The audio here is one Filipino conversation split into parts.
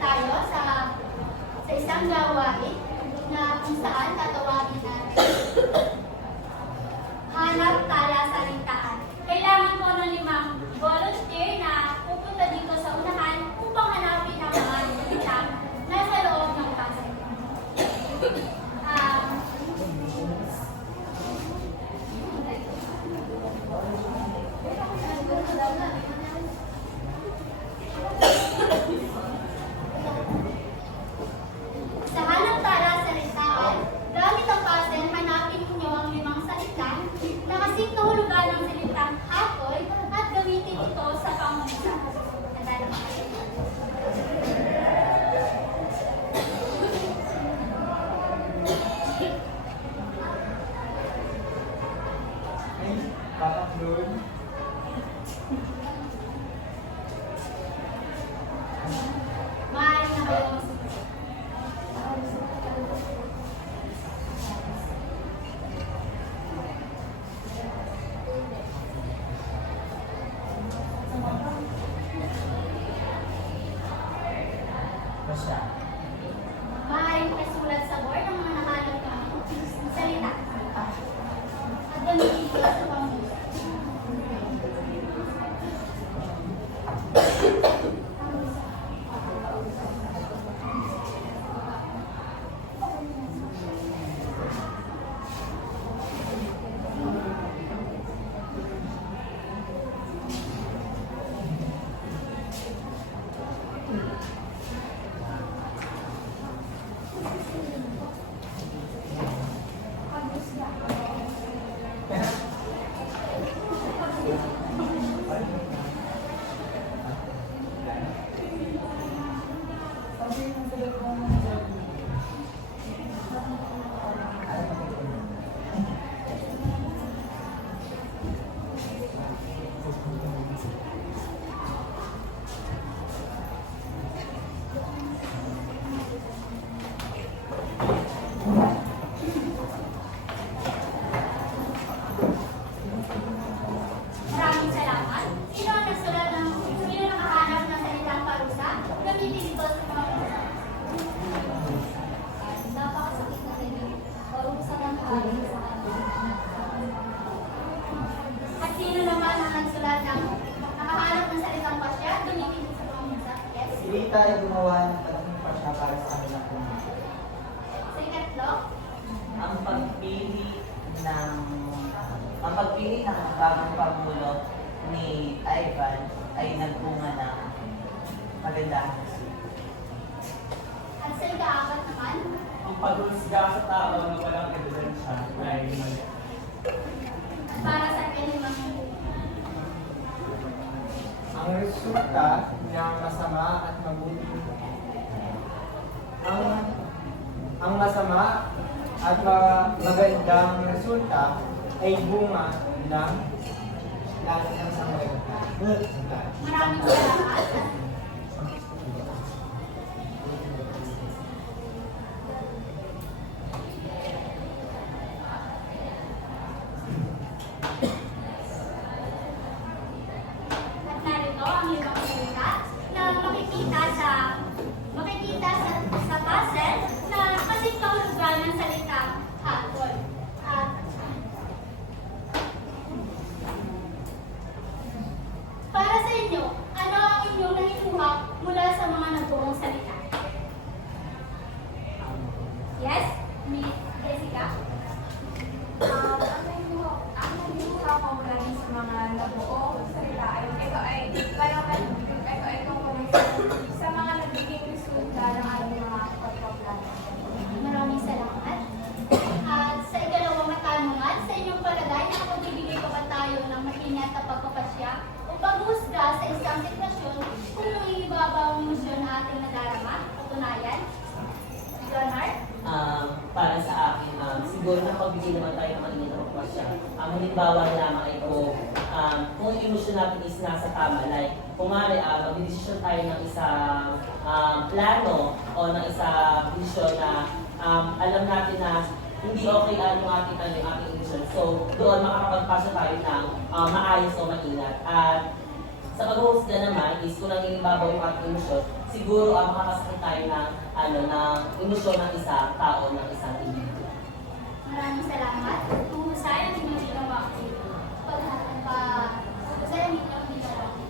tayo sa isang gawain na kung saan tatawagin natin hanap tala sa rintaan. Kailangan ko ng 5 volunteer na pupunta dito sa unahan upang hanapin ang mga salita nasa loob ng puzzle. Sa hanap tala sa rintaan, gamit ang puzzle, hanapin ninyo ang 5 salita na kasing kahulugan ng salitang hakoy at gamitin ito sa pangungusap. Tandaan mo kayo. Papaklood. Maaari na kayo. Basta. Maaaring isulat sa board ang mga nahanap ng salita. At gamitin ito sa pangungusap. Maraming salamat. Sino ang nakahanap ng salitang parusa? Gamitin ito sa pangungusap. Napakasakit na rin. Parusa ng hari sa kanya. At sino naman ang nakahanap ng salitang pasya? Gamitin ito sa pangungusap. Yes? Rita ay gumawa ng tatlong pasya para sa kanilang pamilya. Sa ikatlo, ang pagpili ng bagong pamulo ni Ivan ay nagbunga ng magandang resulta. at sa ika-4 naman, Ang paghusga sa tao na walang ebidensya ay mali. para sa ika-5. Ang resulta ng masama at mabuti. Ang masama at magandang resulta ay bunga ng lahat ng sanggunian. Maraming salamat. At narito ang 5 salita na makikita sa puzzle na kasing kahulugan ng salitang hapon. At para sa inyo, ano ang inyong nakikuha mula sa mga nagbuong salita? Yes? Miss Jessica? Ang nagibuha ko mula sa mga nabuo salita ay ito ay tungkol sa mga nagiging resulta ng ating mga pagpaplano. Maraming salamat. At sa ikalawang katanungan, sa inyong palagay, nakapagbibigay pa ba tayo ng maingat na pagpapasya o paghusga sa isang sitwasyon kung ibabaw ang emosyon na ating nadarama o tunayan? John Hart? Para sa akin, siguro na pagbigay naman tayo ng mainit na pagpasya. Halimbawa lamang ay kung yung emosyon natin is nasa tama, like kung mag-desisyon tayo ng isang plano o ng isang desisyon na alam natin na hindi okay yung ating emosyon. So, doon makakapagpasya tayo ng maayos o maingat. At sa pag-husga naman is kung nangingibabaw yung ating emosyon, siguro makakasakit tayo ng emosyon ng isang tao, ng isang individuo. Maraming salamat. Mahusay ang inyong ginawa ko. Mahusay ang inyong ginawa ko.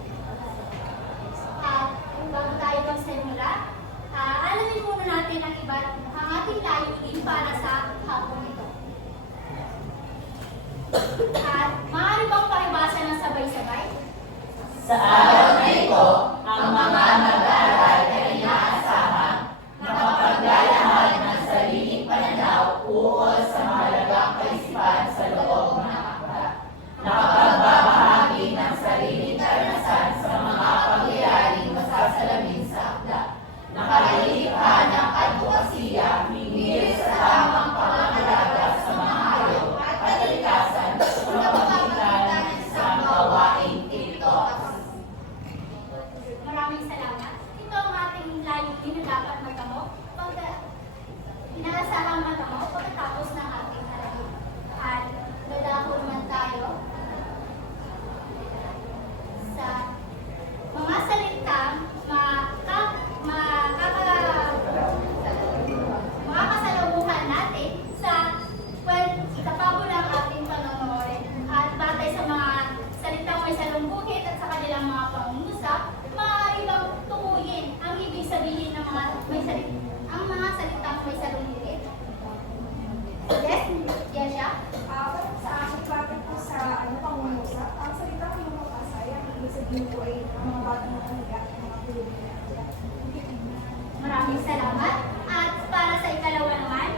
At bago tayo magsimula, alamin muna natin ang ating layunin para sa hapong ito. At maaari bang pakibasa ng sabay-sabay? Sa araw na ito, ang mga mag-aaral ay inaasahang nakapaglalahad ng sariling pananaw ukol sa mahalagang kaisipan sa loob ng akda. Nakapagbabahagi ng sariling karanasan sa mga pangyayaring masasalamin sa akda. Nakalilikha ng advokasya hinggil sa tamang pangangalaga sa mga hayop at kalikasan sa pamagitan ng isang gawaing TikTok. Maraming salamat. Ito ang ating layunin na dapat matamo inaasahang matamo pagkatapos ng ating harap. At dadako naman tayo sa mga salitang makakasalamuhan natin sa ikapagulang ating panonood. At batay sa mga salitang may salungkuhit at sa kanilang mga pangungusap, maaari bang tukuyin ang ibig sabihin ng mga salitang may salungkuhit? Yes? Yes siya? Sa akin, bakit po sa pangungusap, ang salita ko yung makasay, ang ibig sabihin ko ay ang mga batang nakahiga, ang mga Pilipino. Maraming salamat. At para sa ikalawa naman,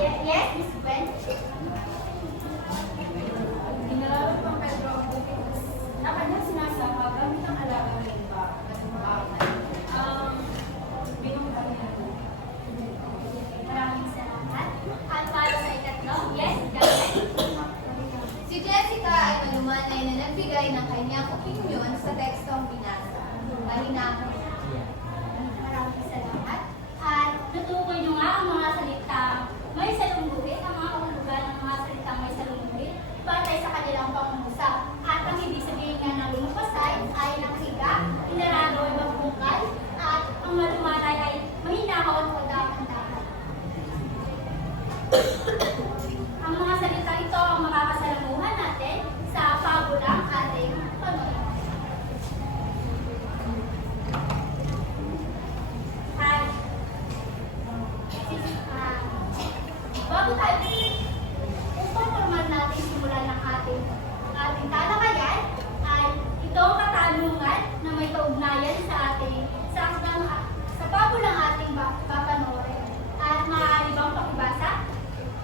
yes, Miss Gwen? Ginalaw ng Pedro ang bukit na kanyang sinasama gamit ang alaga ng iba at maaman. Binungtan niya. Maraming salamat. At para sa ikatlo, yes, Gwen? Si Jessica ay malumanay na nagbigay ng kanyang opinion sa tekstong binasa. Malinakot. Maraming salamat. At natukoy nyo nga ang mga salitang may salungguhit, ang mga kahulugan ng mga salitang may salungguhit, batay sa kanilang pangungusap. At ang ibig sabihin nga ng lumupasay ay nakahiga, inarado ay magbukal, at ang malumanay ay mahinahon o dahan-dahan. Ang mga salita ito ang makakasalamuhan natin sa pabulang ating panonood. At bago tayo, upang formal natin simulan ng ating talakayan, ay itong katanungan na may kaugnayan sa pabulang ating papanoorin. At maaari bang pakibasa?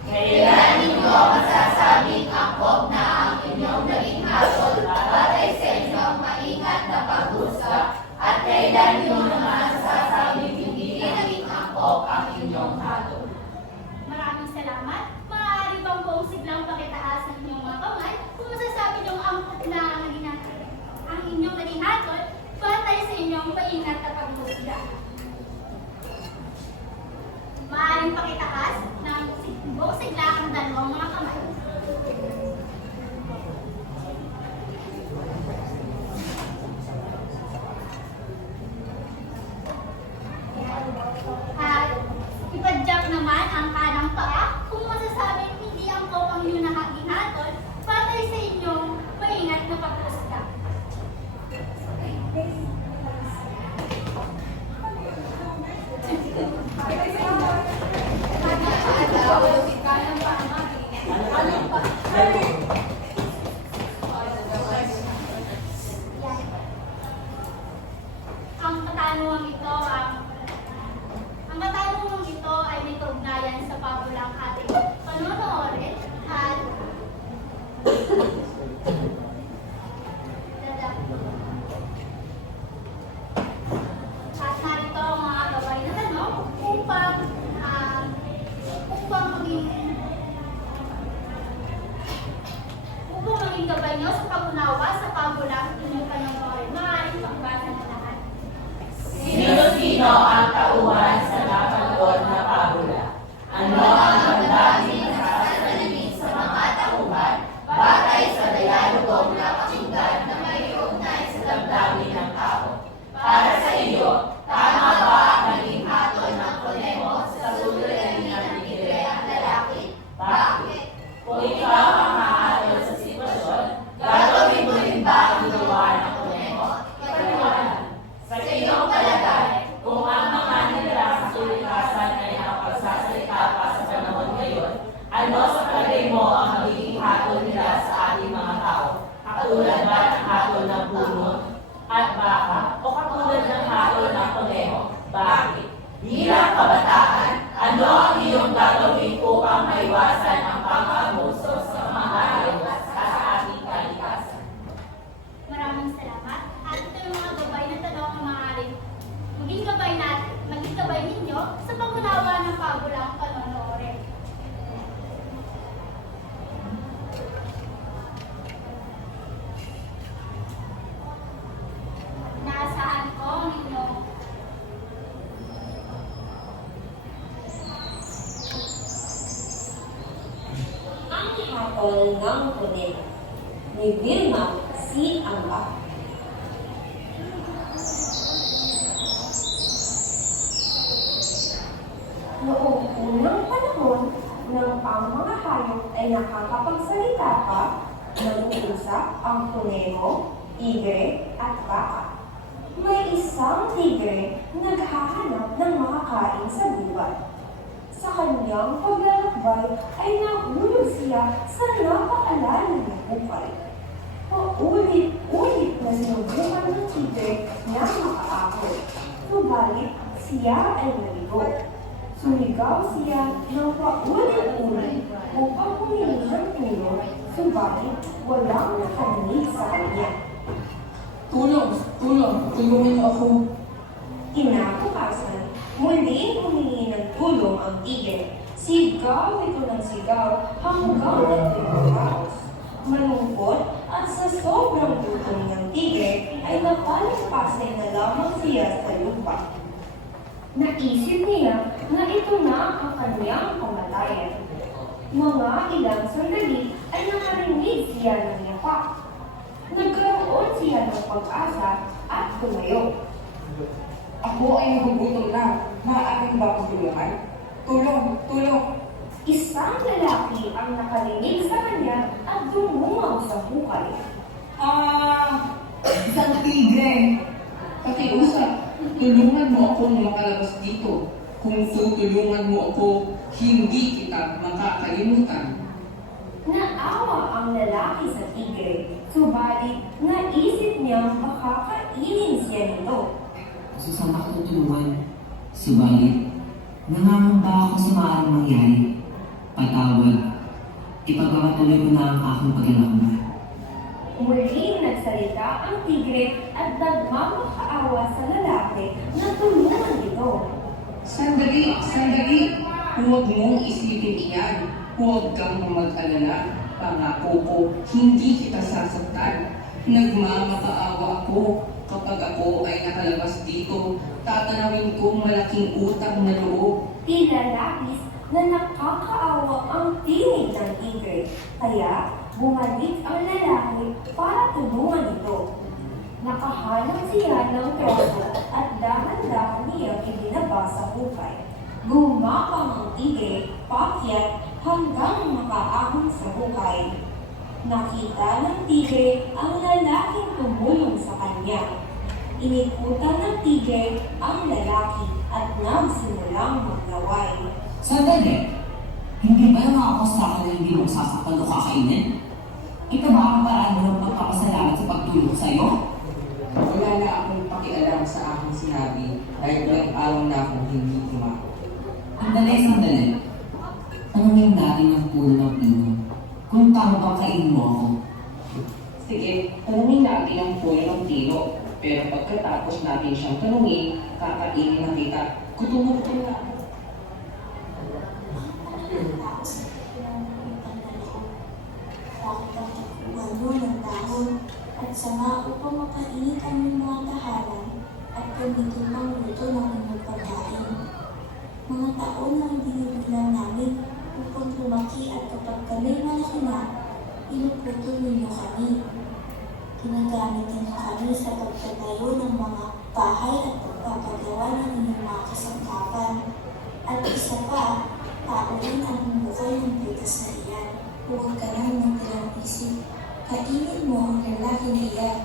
Kailan ninyo masasabing angkop na ang inyong naging hatol batay sa inyong maingat na paghusga at kailan ninyo naman masasabing hindi naging angkop ang inyong hatol? Maraming salamat. Maaari bang kung siglang pakitaas ng inyong mga kamay kung masasabi niyong angkop na ang inyong naging hatol batay sa inyong maingat na paghusga. Maaaring pakitaas ng buong sigla ang dalawang mga kamay. At ipadyak naman ang kanang paa kung masasabing hindi angkop ang inyong naging hatol batay sa inyong maingat na paghusga. Ang katanungang ito ay may kaugnayan sa pabulang ating panonoodin at narito ang mga gabay na tanong upang maging gabay nyo sa pag-unawa sa pabulang inyong panonoodin. Maaaring pagbasa na lahat. Sino-sino ang tauhan sa napanood na pabula? Ano ang damdamin na sasalamin sa mga tauhan batay sa dialogong napakinggan na may ugnay sa damdamin ng tao? Para sa iyo, tama hatol ng kunego. Ni Vilma C. Amba. Noong unang panahon ng ang mga hayop ay nakakapagsalita pa, nag-uusap ang kunego, tigre, at baka. May isang tigre naghahanap ng makakain sa gubat. Sa kanyang paglalakbay ay nahulog siya sa napakalalim na bukal. Paulit-ulit na sinubukan ng tigre na makaahon. Subalit siya ay naligo. Sumigaw siya ng paulit-ulit upang humingi ng tulong, subalit walang nakarinig sa kanya. Tulong! Tulong! Tulungan niyo ako! Kinabukasan, muling humingi ng tulong ang tigre. Sigaw ito ng sigaw hanggang nagtuturaos. Malungkot at sa sobrang gutom ng tigre ay napalimpasay na lamang siya sa lupa. Naisip niya na ito na ang kanyang kamatayan. Mga ilang sandali ay nakarinig siya ng yapak. Nagkaroon siya ng pag-asa at tumayo. Ako ay nagugutom na. Maaaring ba akong tulungan? Tulong! Tulong! Isang lalaki ang nakarinig sa kanya at dumungaw sa hukay. Isang tigre! Pakiusap, tulungan mo akong makalabas dito. Kung tutulungan mo ako, hindi kita makakalimutan. Naawa ang lalaki sa tigre, subalit naisip niyang makakainin siya nito. Gusto sana ko tutulungan. Subalit, nangangamba ako sa maaaring mangyari. Patawad, ipagpapatuloy ko na ang aking paglalakbay. Muling nagsalita ang tigre at nagmamakaawa sa lalaki na tulungan ito. Sandali! Sandali! Huwag mong isipin iyan. Huwag kang mag-alala. Pangako ko, hindi kita sasaktan. Nagmamakaawa ako. Kapag ako ay nakalabas dito, tatanawin kong malaking utang na loob. Tila lapis na nakakaawa ang tinig ng tigre, kaya bumalik ang lalaki para tulungan ito. Nakahanap siya ng troso at dahan-dahan niya ibinaba sa hukay. Gumapang ang tigre, pakyat hanggang makaahon sa hukay. Nakita ng tigre ang lalaking tumulong sa kanya. Inikutan ng tigre ang lalaki at nagsimulang maglaway. Sandali! Hindi ba nangako sa akin na hindi mo sasaktan o kakainin? Ito ba ang paraan mo ng pagpapasalamat sa pagtulong sa'yo? Wala na akong pakialam sa aking sinabi dahil ilang araw na akong hindi kumain. Sandali! Tanungin natin ang puno ng pino. Kung tama bang kainin mo ako? Sige, tanungin natin ang puno ng tino. Pero pagkatapos natin siyang tanungin, kakainin na kita. Kutungo-kutungo na ako. ng dahon at sanga upang makainit ang mga tahanan at gamitin ang luto ng inyong pagkain. Mga taon ang binibilang namin upang lumaki at kapag kami malaki na, inuputo ninyo kami. Ginagamit ninyo kami sa pagtatayo ng mga bahay at pagpapagawa ng inyong mga kasangkapan. At isa pa, paunin ang bukay ng bigas na iyan. Huwag ka nang magdalang isip. Kainin mo ang lalaki na iyan.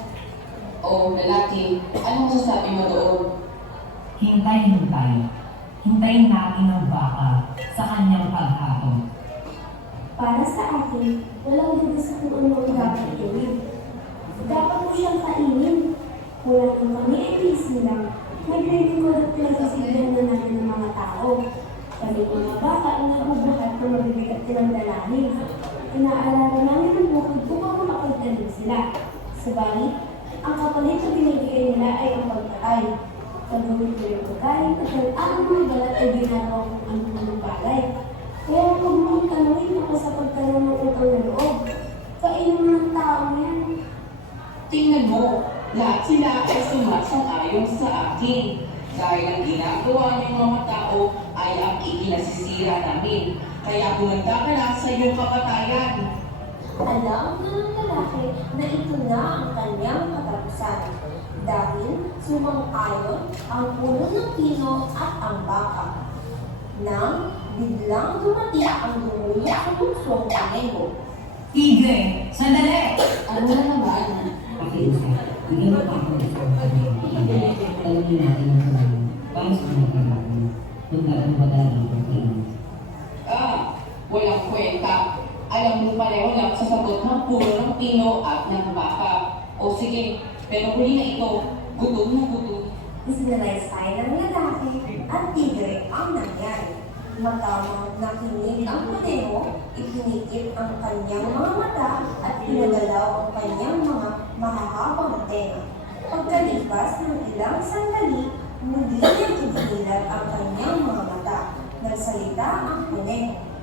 O lalaki, anong masasabi mo doon? Hintay. Hintayin natin ang baka sa kanyang paghatol. Para sa akin, walang duda sa kung ano ang dapat gawin. Dapat mo siyang kainin. Wala kung kami ay busy lang. Nag-record at pinagsisigyan na natin ng mga tao. Kami mga baka ay nabubuhat na mabibigat silang dalangin. Inaalala namin ang bukod upang makapagdaling sila. Subalit, ang kapalit na binibigay nila ay ang pagkain. Pagawin ko yung pagkain at ang mga balat ay ginagawa kong anong bagay. Kaya huwag mong tanawin ako sa pagkaroon ng utang na loob. Kainin mo ng taong yan. Tingnan mo, lahat sila ay sumasang-ayon sa akin. Dahil ang ginagawa ng mga tao ay ang ikinasisira namin. Kaya bumanda ka na sa iyong kapatayan. Alam na ng lalaki na ito na ang kanyang katapusan dahil sumang-ayon ang puno ng pino at ang baka. Nang biglang dumating ang dumulo sa luksong kuneho. Tigre, sandali! Ano na naman? Pakiusap, hindi mo pa ako ito. Alamin natin ang kanyang para sa kanyang kailangan. Kung dapat magaling ang tingin. Walang kwenta. Alam mo pareho lang sa sagot ng puno ng pino at ng baka. O sige, pero huli na ito, gutom na gutom. Isinalaysay ng lalaki at tigre ang nangyari. Matapang nakinig ang kuneho, ipinikit ang kanyang mga mata at pinagalaw ang kanyang mga mahahabang tenga. Pagkalipas ng ilang sandali, muli niyang ibinilag ang kanyang mga mata. Nagsalita ang kuneho.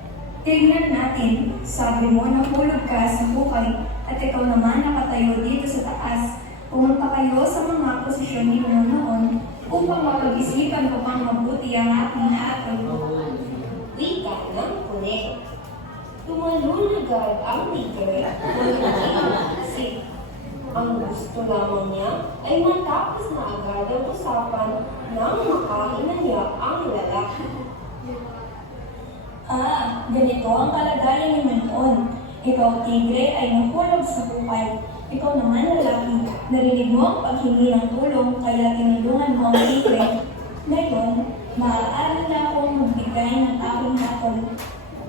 Tingnan natin, sabi mo nahulog ka sa hukay at ikaw naman nakatayo dito sa taas. Pumunta kayo sa mga posisyon ninyo noon upang mapag-isipan ko pang mabuti ang aking hatol. Wika ng kuneho. Tumalon agad ang tigre at hindi ang isip. Ang gusto lamang niya ay matapos na agad ang usapan nang makahinanyak ang lalaki. Ganito ang kalagayan ni Manon. Ikaw, tigre, ay nahulog sa hukay. Ikaw naman, lalaki, narinig mo ang paghingi ng tulong kaya tinulungan mo ang tigre. Ngayon, maaari na akong magbigay ng aking hatol.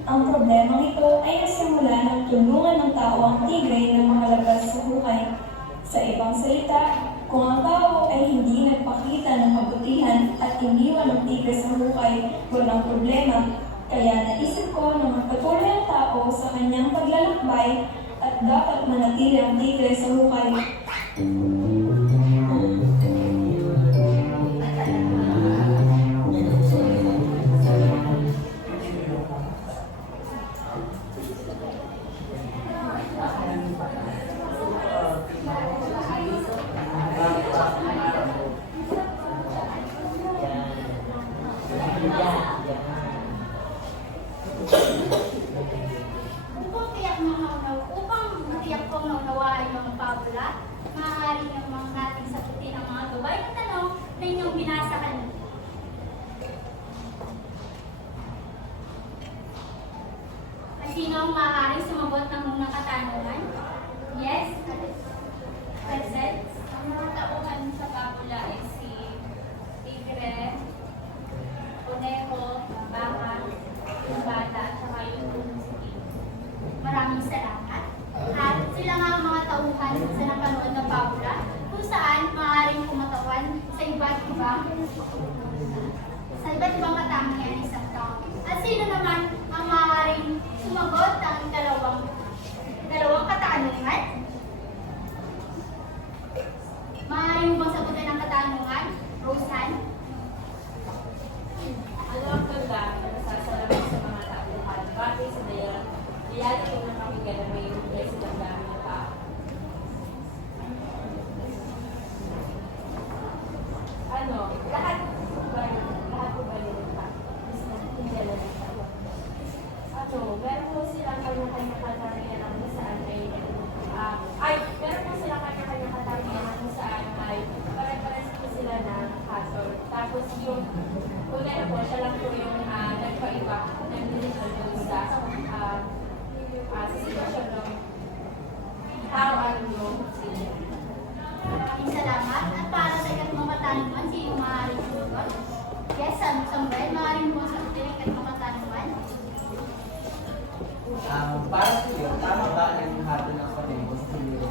Ang problemang ito ay nasimula ng tulungan ng tao ang tigre na makalabas sa hukay. Sa ibang salita, kung ang tao ay hindi nagpakita ng kabutihan at iniwan ng tigre sa hukay, walang problema. Kaya naisip ko na magpatuloy ang tao sa kanyang paglalakbay at dapat manatili ang tigre sa hukay. Upang matiyak kong naunawaan yung pabula, maaari namang nating sagutin ang mga gabay na tanong na inyong binasa kanina. Sino ang maaaring sumagot ng unang katanungan? Yes? Present? Ang mga tauhan sa pabula ay si tigre, kuneho, baka, yung bata, at saka yung musiki. Maraming salamat. At sila nga ang mga tauhan sa napanood na pabula kung saan maaaring kumatawan sa iba't ibang katangian ng isang tao. At sino naman ang maaaring sumagot ng dalawang katanungan? Maaari mo bang sagutin ang katanungan, Roseanne? Ano ang ganda na nasasalamat sa mga tauhan? Bakit sa reality ng pakinggan na may bigay sa damdamin ng tao? Ano? Lahat po ba yun? Hindi lang yung tao. Ano? Meron po silang kanya-kanya katangian na kung saan meron po silang kanya-kanya katangian na kung saan ay pare-pares po sila ng hatol. Tapos yung una po, siya lang po yung nagpaiba ng decision yung sa sitwasyon ng tao at yung sila. Maraming salamat. At para sa ikatlong katanungan, sino maaaring sumagot? Yes, Samuel, maaaring mo sagutin ang ikatlong katanungan? Para sa iyo, tama ba ang hatol ng kuneho sa iyo?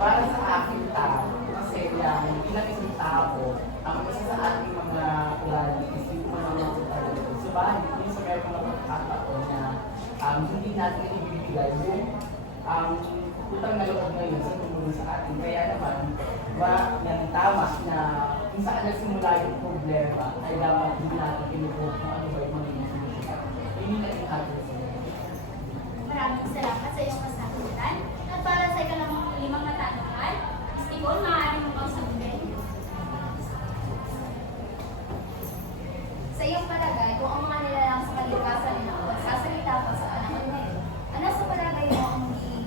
Para sa akin, tao. Kasi yung ilang isang tao, ang isa sa ating mga ugali is yung mananong tayo. Subalit, yung sa meron mga pagkakataon na hindi natin ibibigay yung utang na loob ngayon sa tumulong sa atin. Kaya naman, yan tama na kung saan nagsimula yung problema ay dapat hindi natin pinubuhat kung ano ba yung mga solusyon. Yun yung naging hatol sa iyo. Maraming salamat sa iyong kasagutan. At para sa ikalimang katanungan, Stephen, maaari mo bang sagutin? Sa iyong palagay, kung ang mga nilalang sa kalikasan na magsasalita pa sa panahon ngayon, ano sa palagay mo ang magiging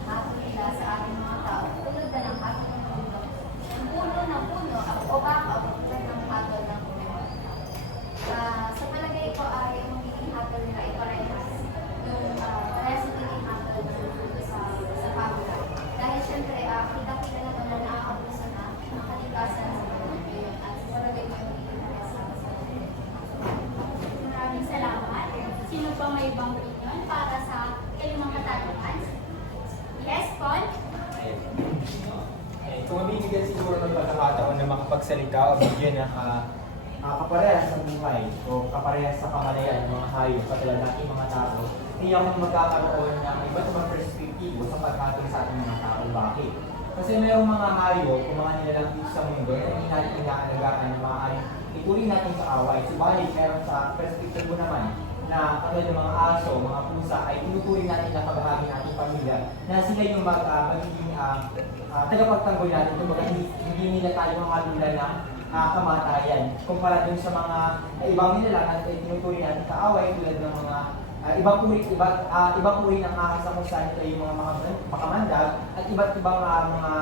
may ibang opinion para sa kalimang katanungan? Yes, Paul? Kung mabibigyan siguro ng pagkakataon na makapagsalita o bigyan ng kaparehas sa buhay o kaparehas sa kamalayan ng mga hayop, katulad ng ating mga tao, hindi ako magkakaroon ng iba't ibang perspektibo sa pagkatong sa ating mga tao. Bakit? Kasi mayroong mga hayop o mga nilalang dito sa mundo na hindi natin inaalagaan na maaaring ituloy natin sa away. Subalit, meron sa perspektibo naman na katulad ng mga aso, mga pusa ay tinuturing natin na kabahagi ng ating pamilya na sila yung magiging tagapagtanggol natin, kumbaga hindi nila tayo makalulan ng kamatayan. Kumpara dun sa mga ibang nilalang at tinuturing natin kaaway tulad ng mga ibang uri ng ahas sa kung saan ito yung mga makamandag at iba't ibang mga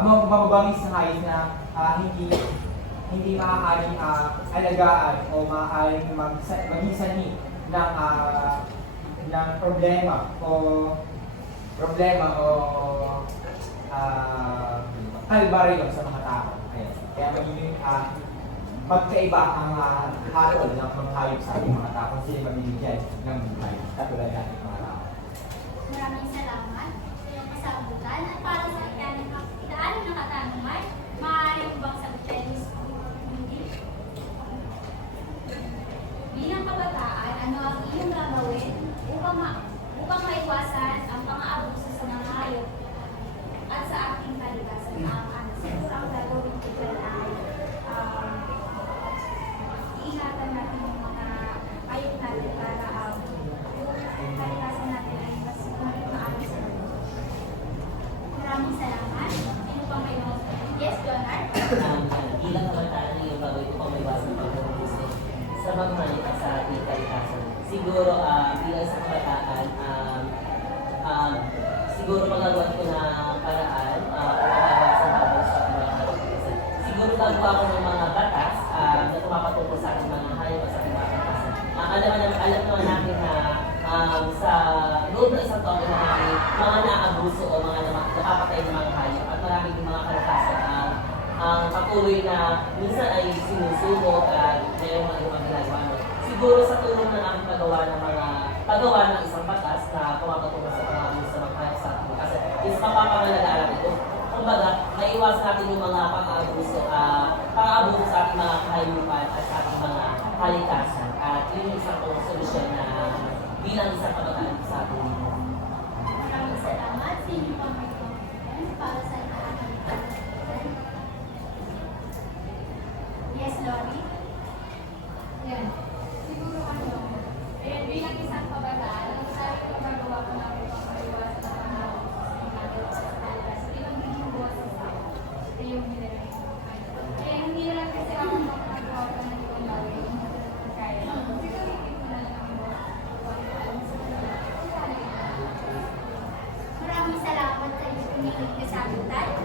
mababangis na hayop na hindi maaaring alagaan o maaaring magisani ng problema o kalbaryo sa mga tao. Ayan. Kaya magiging magkaiba ang hatol ng mga hayop sa ating mga tao kung sila mabibigyan ng buhay katulad natin mga tao. Maraming salamat sa iyong kasagutan at para sa ikaanim na katanungan, maaari mo bang sagutin? Hindi. Bilang kabataan, ano ang iyong gagawin upang maiwasan ang pang-aabuso sa mga hayop at sa ating kalikasan? Siguro ang gagawin ko dyan ay iingatan natin yung mga hayop natin para yung kalikasan natin ay mas maayos sa mundo. Maraming salamat. Sino pang may mga? Yes, Leonard? Bilang kabataan na yung gagawin ko pang may wasang pag-ubuso sa mga halika sa ating kalikasan. Siguro bilang sa kabataan, siguro magagawa ko na paraan sa habang sa mga kalikasan. Siguro gagawa ko ng mga batas na tumapatungkol sa ating mga hayop sa ating mga kalikasan. Alam naman natin na sa loob ng isang taon na mga naabuso o mga nakapatay ng mga hayop at maraming mga kalikasan ang patuloy na minsan ay sinusubo at mayroong mga ibang ginagawa. Siguro sa tulong ng aking paggawa ng isang batas na pumapatungkol sa mga abuso sa mga hayop sa ating kalikasan is mapapangalagaan ito. Kumbaga, maiwasan natin yung mga pang-aabuso sa ating mga kahayupan at sa ating mga kalikasan. At yun yung isang solusyon na bilang isang kabataan sa ating mundo. Maraming salamat. Sino pang may comment para sa ikaanim na katanungan? Yes, Lori? Yan. Siguro bilang isang kabataan, ang sabi ko magawa ko na upang maiwasan sa pang-aabuso sa kalikasan, yung binubuhat sa tao. Ito yung nilagay ko. Kaya hindi na lang kasi ako magagawa ko ng ibang bagay yung kaya. Siguro hindi ko na lang ang Maraming salamat sa iyong pinilig na sagutan.